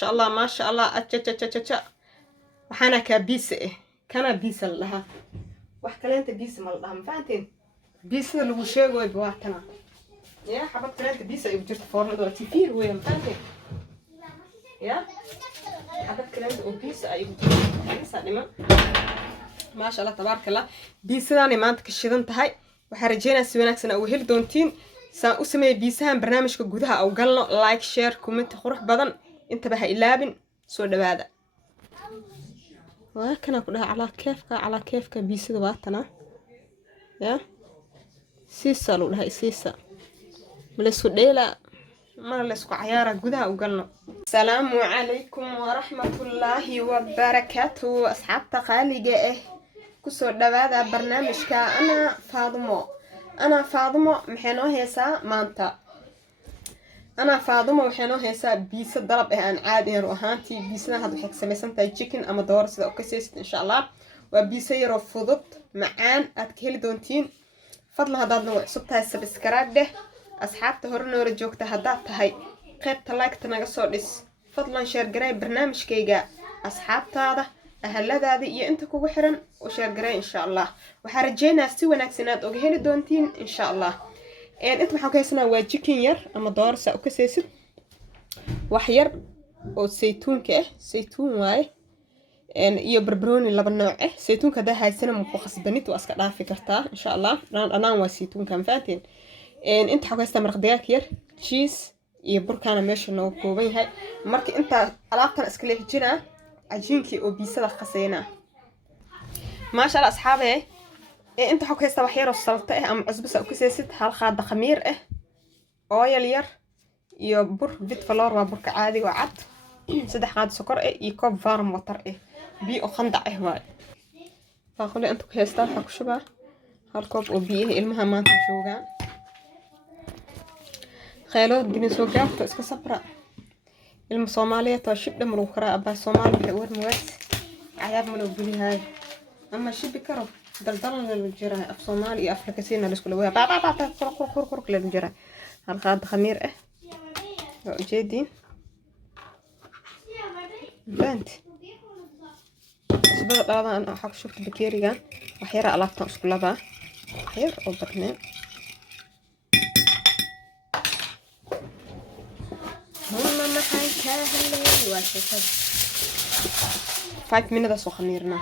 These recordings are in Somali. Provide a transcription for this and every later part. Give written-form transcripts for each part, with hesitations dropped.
شاء الله ما شاء الله أتشا وحنا كبيس إيه كان بيس لها وحكلا أنت بيس مالها مفهمتين بيس اللي هو شيء ويبواتنا يا حبت كلا أنت بيس يبجرت فورنا دو تفير ويا مفهمتين يا حبت كلا أنت بيس يبجرت ما شاء الله تبارك الله بيسداني maanta ka shidan tahay waxa rajeynaa si wanaagsan oo heli doontiin saan u sameeyay biisahan barnaamijka gudaha oo galno like share comment qurux badan intaba ha ilaabin soo dhawaada waa kana ku dhahay ala keefka biisada waatana ya siisa loo dhahay siisa ma la isku dheela ma la isku ciyaara gudaha u galno salaamu calaykum wa rahmatullaahi wa barakaatuh asxaabta qaaliga ah kusoo dhawaada barnaamijka ana faadumo maxay noo heesaa maanta ana faadumo waxay noo heesaa biisa dalab ah aan caadi ah ahaantii biisana hadda waxay ka samaysan tahay chicken ama door sida oo ka seesid insha Allah waa biisa yar oo fudud macaan aad ka heli doontiin fadlan hadaad nagu cusub tahay subscribe dheh asxaabta hore noola joogta hadaad tahay qaybta like-ta naga soo dhis fadlan share garay barnaamijkayga asxaabtaada ahaladaada iyo inta kugu xiran oo share garay insha Allah waxa rajeynaa si wanaagsan aad uga heli doontiin insha Allah inta waxaan ka heysnaa waa chicken yar ama doorsa oo ka seesid wax yar oo saytuunka ah saytuun waaye iyo barbarooni laba nooc ah saytuunka hadaa haysana ma ku khasbanid waa iska dhaafi kartaa insha Allah dhanaan waa saytuunka mafaanteen inta waxaan ka heystaa maraq digaag yar cheese iyo burkaana meesha noo kooban yahay marka inta alaabtan iska leexjinaa عجينكي أو بيسا خسينا ما شاء الله أصحابي أنت حكي هسه وحير السلطة أم عزبس أو كسيست هالخاد خمير أويل ير يبر فيت فلور وبرك عادي وعد سدح خاد سكر يكوب فارم وطر بي أو خندع هواي فأقول أنتو كهستا حكو شبه هالكوب أو بيه المهمات الجوغان خيالو ديني سوقات اسكو صبرا الصومالية تشبه مروكرة أبا الصومال بحور موس عياب ملوبلي هاي أما شبه كرب دلدلنا للجرا الصومالي أفريقيا لسكول ويا با كرك للجرا هالخاد خمير جدي بنت سبب طبعا أنا حق شفت بكيريا وحيرة علاقة سكول با حير أو برنامج هما ما حيكاهلين واشيكد 5 minutes سو خميرنا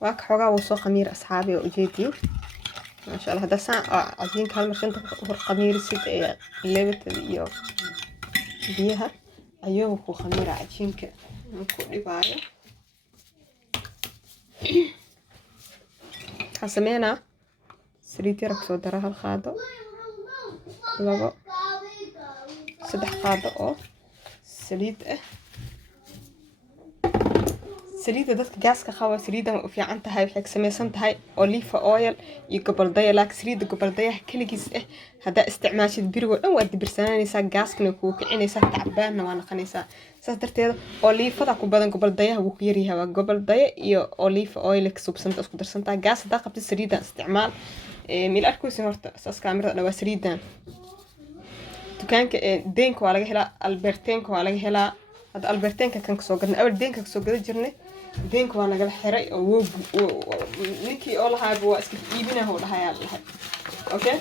واك حوغا وسو خمير أصحابي وجيتي ما شاء الله هذا ساعة عايزين كلمة انت هو خمير سيد ليبت iyo biyaha ayuu ku khamiir cajiinka ku dhibaayo xasameena saliid yar soo dara hal qaado labo saddex qaado oo saliid ah saliida dadka gaaska qaba saliidan u fiican tahay waxay ka samaysan tahay olive oil iyo gabaldaya laakiin saliida gabaldaya kaligiis ah hada isticmaashid birigo dhan waa dibirsananaysaa gaaskana ku kicinaysaa tacbaanna waa naqanaysaa saas darteed olivada ku badan gabaldaya wuu ku yaryahay waa gabaldaya iyo olive oil ka subsanta isku darsantaa gaas hada qabtid saliidan isticmaal meel arkaysi horta saas kaamirada waa saliidan dukaanka deenka waa laga helaa albertenka waa laga helaa hada albertenka kan soo gadnay awal deenka soo gada jirnay deenka waa naga xiray oo ninkii oo lahaa waa iska iibinaha oo dhahayaa lahayd okay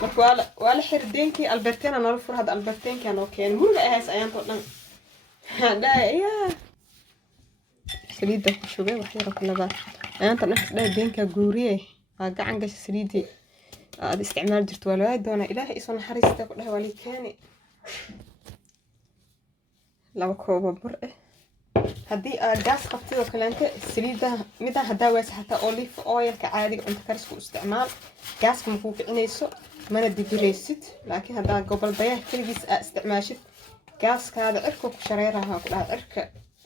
marka waa la xir deenkii albertena noo fur hada albertenka noo keen guriga ay hays ayaan toodhan hadaya saliida ku shubay wax yar oo laba ayaan tan dhahay deenka guuriyay waa gacan gashay saliidii aad isticmaal jirto waa doona ilaahay isoo naxariista ku dhahay wali keeni laba koob bur haddii aad gaas qabtid oo kaleente saliida mida hadaa waas xataa olive oil ka caadiga inta karisku isticmaal gaaska ma ku kicinayso mana digiraysid laakiin hadaa gobaldaya kaligiis aad isticmaashid gaaskaada cirka ku shareeraha ku dhahay cirka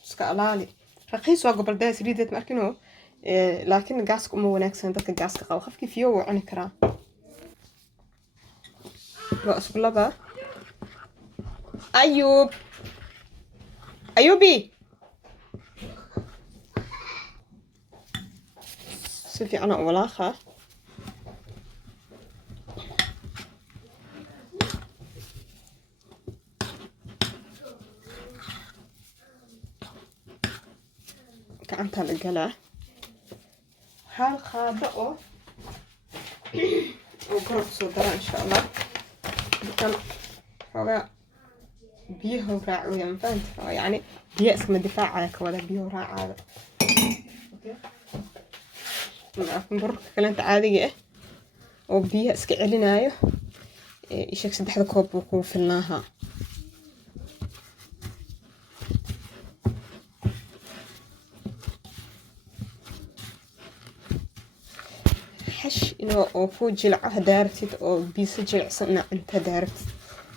iska alaali raqiis waa gobaldaya saliideed markino laakiin gaaska uma wanaagsan dadka gaaska qaba qofkii fiyo wuu cuni karaa waa isku laba ayubi سيفي أنا أولاخة gacanta la galaa hal qaado oo garab soo dara insha Allah kan xogaa biyaha raacaya ma fahantaa yani biyo isma difaacaya ka wada biyo raacada okay burka kalenta caadiga ah oo biyaha iska celinayo ishak 3 koob buu ku filnaaha حش إنه فوج العه دارتي أو بيسجل عصنا أنت دارت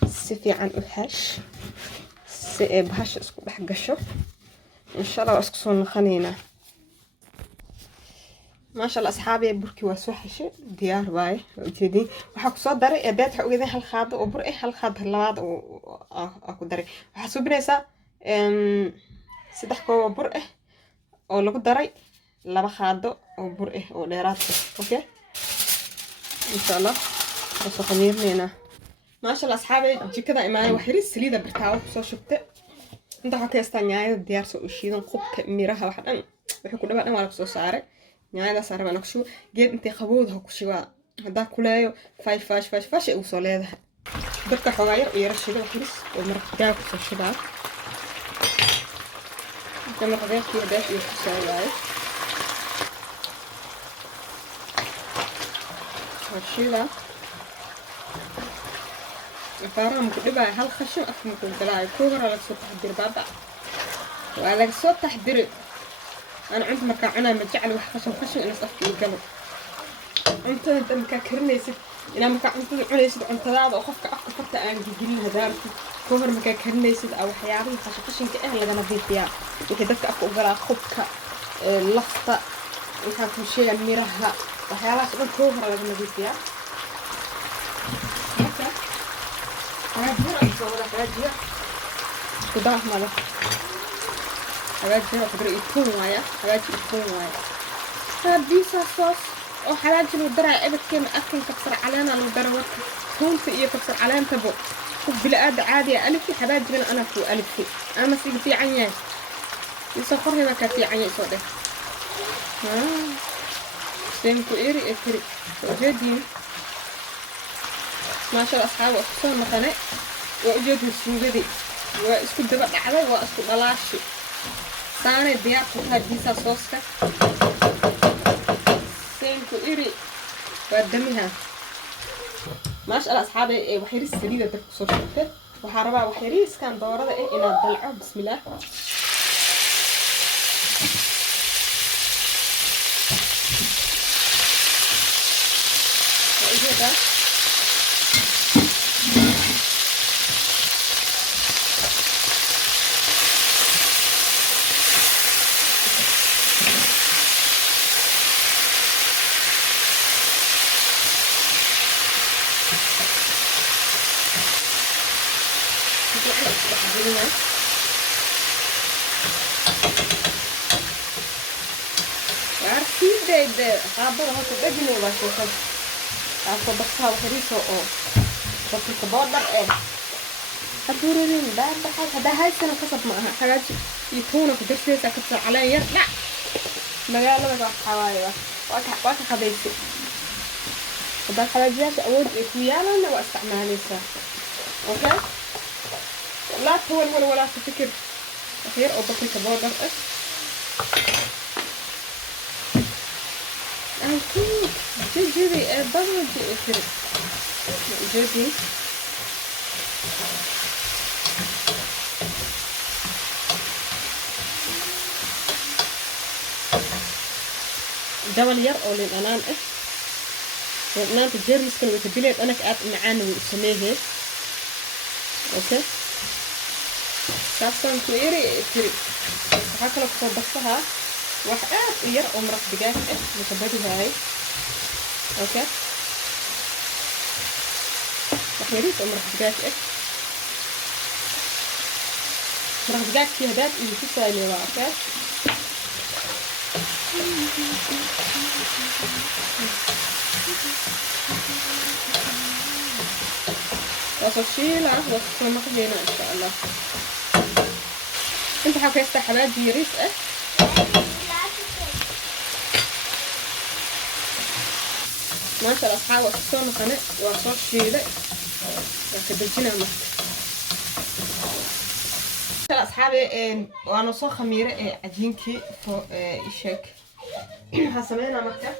سفي عن الحش بهش اسكو بحق الشوف إن شاء الله اسكسون خنينا ما شاء الله أصحابي بركي وسوحش ديار باي جدي وحكو صوت داري أدات حقو إذا هالخاض وبرئي هالخاض هاللواد أكو داري وحسو بنيسا 3 كوب برئي أو لقو داري لaba qaado oo bur ah oo dheeraad ah okay insha Allah soo khamiirneena ma sha Allah asxaabi jikada imaanay wax yar saliida birtaawo soo shubtay inta waxa ka heestaa nyaayada diyaar soo u shiidan qubka miraha wax dhan wuxuu ku dhawaad waa soo saaray nyaayada saaray baan ku shubay geed intii qabowd ha ku shubaa hada kuleeyo fash uu soo leedahay dadka xogaa yar iyo rashida wax yar oo markaa ku soo shubaa kama qabeelkii hada iyo ku soo yaay هالشيلة فارها مكدبها هالخشم أفهم كوجلاي كوجر على صوت تحضير بابا وعلى صوت تحضير أنا عند مكاننا مجعل وخشم خشم أنا صفت القلب أنت مكاكرني ست أنا أنت عندي ست أنت لا أخفك أفكرت أنا جيجين هدارتي كوجر مكاكرني ست أو حياري خشم كأهل لنا في فيها وكذا أفكر أقرأ خبك لفطة وكان شيء ميرها waxyaalahaas dhan koohara laga nadiifiyaa marka hagaajira soo wada hagaajiya isku daaf male hagaajira qadar ituun waaya hagaaji ituun waaya هذا صوص oo xalaal jiro daraa abadkeena afkan kabsar caleena lagu daro warka toonta iyo kabsar caleenta bo ku bilaad caadi ah alif xabaaj jiro ana ku alif ama si fiican yahay isoo qorina ka fiican yahay soo dheh سيمكو إيري إكري وجدين ما شاء الله أصحابه أخصون مثلا وأجد السوغدي وإسكو دبق علي وإسكو بلاشي ثاني ديار كتها ديسا صوصك سيمكو إيري وقدميها ما شاء الله أصحابي وحيري السليدة دبق صوصك وحاربها وحيري كان دورة إيه إنا الدلعه بسم الله كده عارفين ده عبارة هو تبجني ولا شو أصلا بصها وحريصة أو بس الكبار إيه هتوريني ده حاجة ده هاي السنة قصب معها حاجات يتونوا في درس كتر عليا لا مجال ما بقى حوايا واقع خبيث وده الحاجات دي أود إخويانا أنا واستعملها لسه أوكي لا تول ولا تفكر أخير أو بس الكبار إيه أكيد جدي بغل جدي جدي دول يرقوا للأنام إيه لأنام تجري مسكن وتبيلي أنا كأت معانا وسميه أوكي كاسون كويري تري حكى لك صبصها وحقات يرقوا مرق دجاج إيه متبادل هاي أوكي وحيريت مرق دجاج إيه مرق دجاج فيها دات اللي في سالي أوكي وصشيلة وصشيلة مقدينة إن شاء الله انت حكيت حبات جيريس إيه ما شاء الله أصحاب وحصون قناة وصوت شيلة كدجنا مرة شاء الله أصحابي وأنا صو خميرة عجينكي فو إيشك هسمينا مرة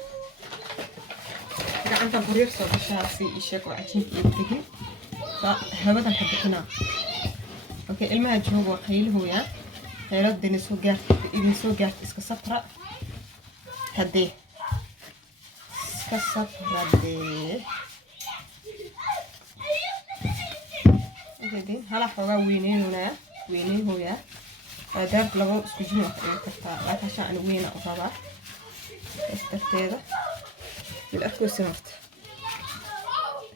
عندك بريق صوت شاسي إيشك وعجينكي يبتقي فهبدا كدجنا أوكي المها جوه وقيل هو يا هيرد إذن سو قارت إسكو سطرة هديه كسر هذه هذه هلا حوا وينين هنا وينين هو يا دارت لو اسكجنا كرتا لا تشان وين أقربا استرتيدا الأكل سمرت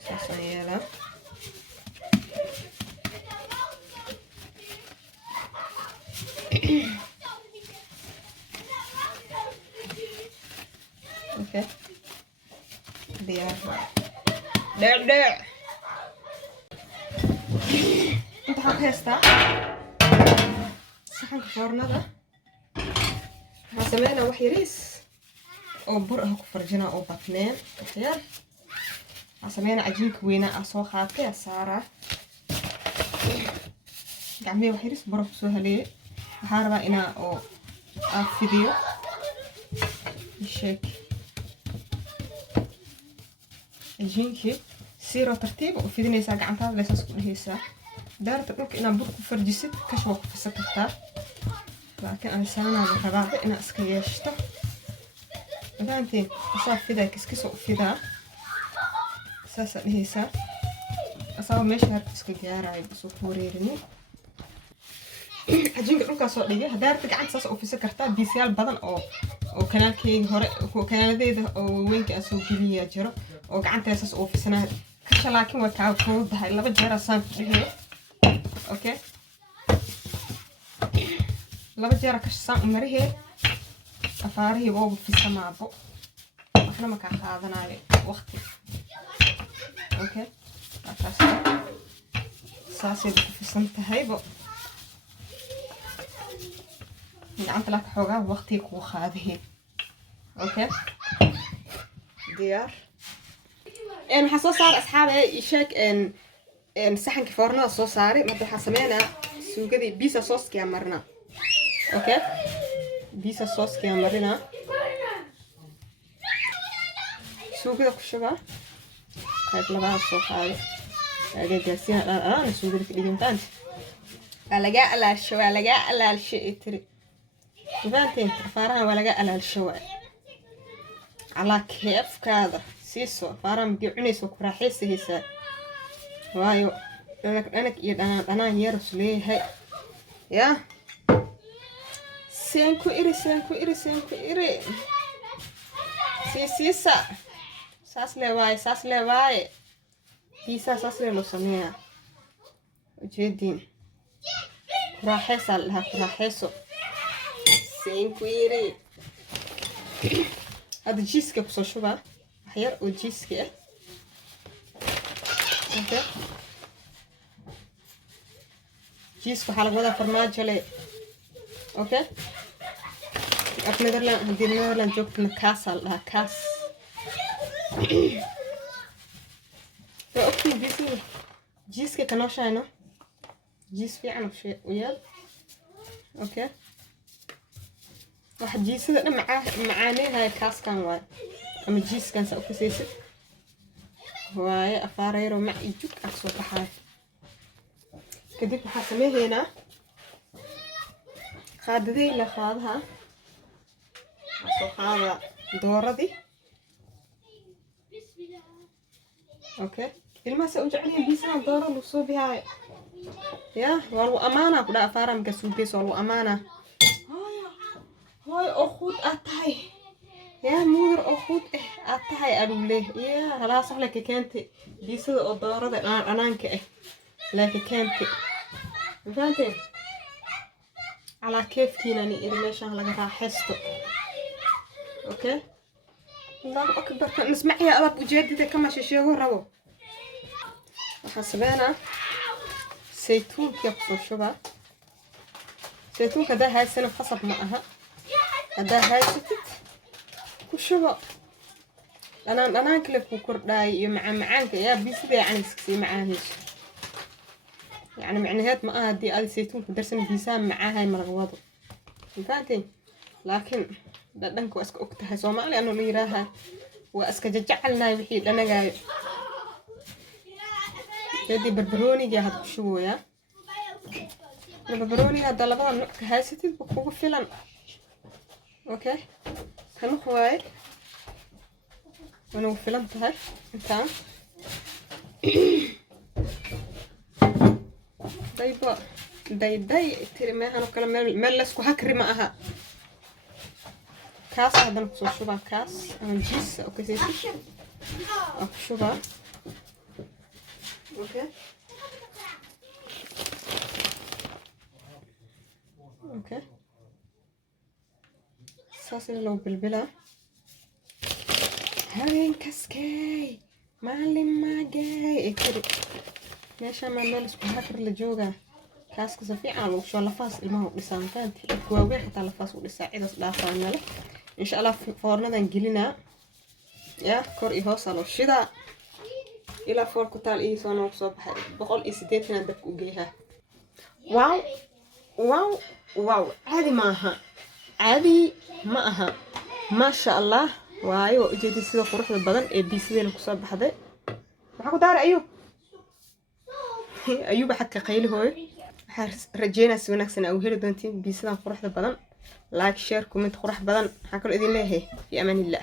ساسيلا اوكي ديار دع انت حكيستا صحن كفورندا سمينا وحيريس او برقه كفرجنا او بطنين خيار سمينا عجين كوينه اسو خاطي ساره gacmihii wax yaris baraf soo haleeyay waxaan rabaa inaa oo fidiyo sheek عجينكي سيرو ترتيب وفيدنيسا قعنتها ليساس كلهيسا دارت dhulka inaan bur ku farjisid kash waa ku fisan kartaa laakiin aan sameynaa rabaa inaan iska yeeshto maantiin asaa fidaa kiskis oo fidaa saasa dhihaysa asaa meesha iska gaaraay soo fuureerini عجينك dhulka soo dhigay hadaarta gacanta saas oo fisan kartaa biisyaal badan oo kanaalkeega hore kanaaladeeda oo weynka soo geliya jiro oo gacanta saas oo fisanaa kasha laakiin waa kaa fududahay laba jeer asaan ku dhigay okay laba jeer kasha saan marihee afaarihii oo fisamaabo waxna ma ka qaadanayo waqti okay saasay ku fisan tahay gacanta la xoogaa waqti ku qaadahee okay diyaar ان حسو صار اصحابي يشك ان صحن كفورنا سو صاري ما waxa sameeyna suugadii pizza sauce ka marna okay pizza sauce ka marna suugada ku shuba qayb laba soo qaado aga gaarsiin suugada ka dhigantaan alaga alaasho itri dibaanteen faaraha walaga alaasho ala keefkaada سيسو فارم بيعنيسو كراحيسيسا وايو أنا أنا يرس ليه هاي يا سينكو إيري سيسا ساس لواي بيسا ساس لو سميها جدين كراحيسا لها كراحيسو سينكو إيري هذا جيسكا بصو شبه حير وجيسكي اوكي جيسكو حالك ودا فرماجة لي اوكي اك نيدرلاند جوجتنا كاس لها كاس اوكي بيسي جيسكي كنوشاينو جيس في عنو شيء ويال اوكي واحد جيسي معاني هاي كاس كان واي أما جيس كان سأوكي سيسي واي أفاريرو مع إيجوك أكسو بحاي كديك بحاسمي هنا خاددي اللي خادها أكسو خادها دورة دي أوكي إلما سأوجعني بيسنا دورة لوصو بهاي يا والو أمانة كدا أفارا مكسو بيس والو أمانة هاي أخوت أتاي يا مودر أخوت أتاي أدولي يا هلا صح لك كانت بيسد الدورة أنا لكن كانت فهمتي على كيف كيناني إذا ماشي هلا قطع حسته أوكي الله أكبر كان نسمعي يا أبا وجدتي كما شيء ربو حسبنا زيتون كيف شبه زيتون كده هاي السنة خصب معها هذا هاي ستت وشبه أنا كله كوكرداي مع يا بيسدي يعني سكسي معاه يعني معناهات ما هدي آل زيتون كدرسن بيسام معاها مرغوضة فهمتي لكن دنك واسك أكتها سوما لأنه ليراها واسك جعلنا وحيد أنا جاي جدي بربروني جا هاد شوية البربروني هذا لبضا نوع كهاستي بكوب فيلم أوكي كانوا خواي وأنا فيلم تهاي إنتان دايبا داي تري ما أنا كلام ملسكو هكري معها كاس هذا نقص شوبا كاس جيس أوكي زيتي أوكي شوبا أوكي أوكي ساسي لو بالبلا هاين كاسكي معلم ما جاي اكتري ماشي ما ملسكو هكر لجوجا كاسك صفيع على وشو لفاس الماء لسان كانتي كواوي حتى لفاس ولساعد لا فانا إن شاء الله فورنا نجلنا يا كور إيه وصلوا شدا إلى فور كتال إيه صانو صباح بقول إيه سديتنا دك وجيها واو واو واو عادي معها ما شاء الله وايو وجدي سيدا قروح البدن إيه بيسيدنا كصباح ده وحكو دار أيوب حكى قيل هوي رجينا سوينك سنة أو هيرو دونتين بيسيدنا قروح البدن لايك شير كومنت قروح بدن حكوا الإذن الله في أمان الله.